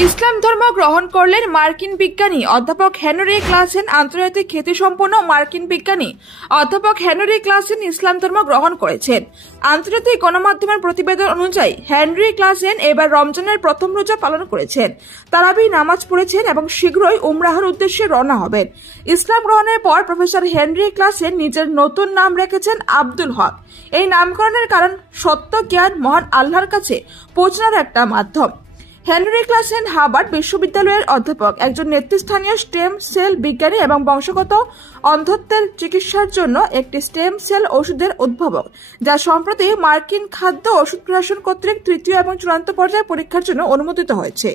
ইসলাম ধর্ম গ্রহণ করলেন মার্কিন বিজ্ঞানী অধ্যাপক হেনরি ক্লাসেন। আন্তর্জাতিক খ্যাতিসম্পন্ন মার্কিন বিজ্ঞানী অধ্যাপক হেনরি ক্লাসেন ইসলাম ধর্ম গ্রহণ করেছেন। আন্তর্জাতিক গণমাধ্যমের প্রতিবেদন অনুযায়ী হেনরি ক্লাসেন এবার রমজানের প্রথম রোজা পালন করেছেন, তারাবি নামাজ পড়েছেন এবং শীঘ্রই উমরাহর উদ্দেশ্যে রওনা হবেন। ইসলাম গ্রহণের পর প্রফেসর হেনরি ক্লাসেন নিজের নতুন নাম রেখেছেন আব্দুল হক। এই নামকরণের কারণ সত্য জ্ঞান মহান আল্লাহর কাছে পৌঁছানোর একটা মাধ্যম। হেনরি ক্লাসেন হার্ভার্ড বিশ্ববিদ্যালয়ের অধ্যাপক, একজন নেতৃস্থানীয় স্টেম সেল বিজ্ঞানী এবং বংশগত অন্ধত্বের চিকিৎসার জন্য একটি স্টেম সেল ওষুধের উদ্ভাবক, যা সম্প্রতি মার্কিন খাদ্য ওষুধ প্রশাসন কর্তৃক তৃতীয় এবং চূড়ান্ত পর্যায়ে পরীক্ষার জন্য অনুমোদিত হয়েছে।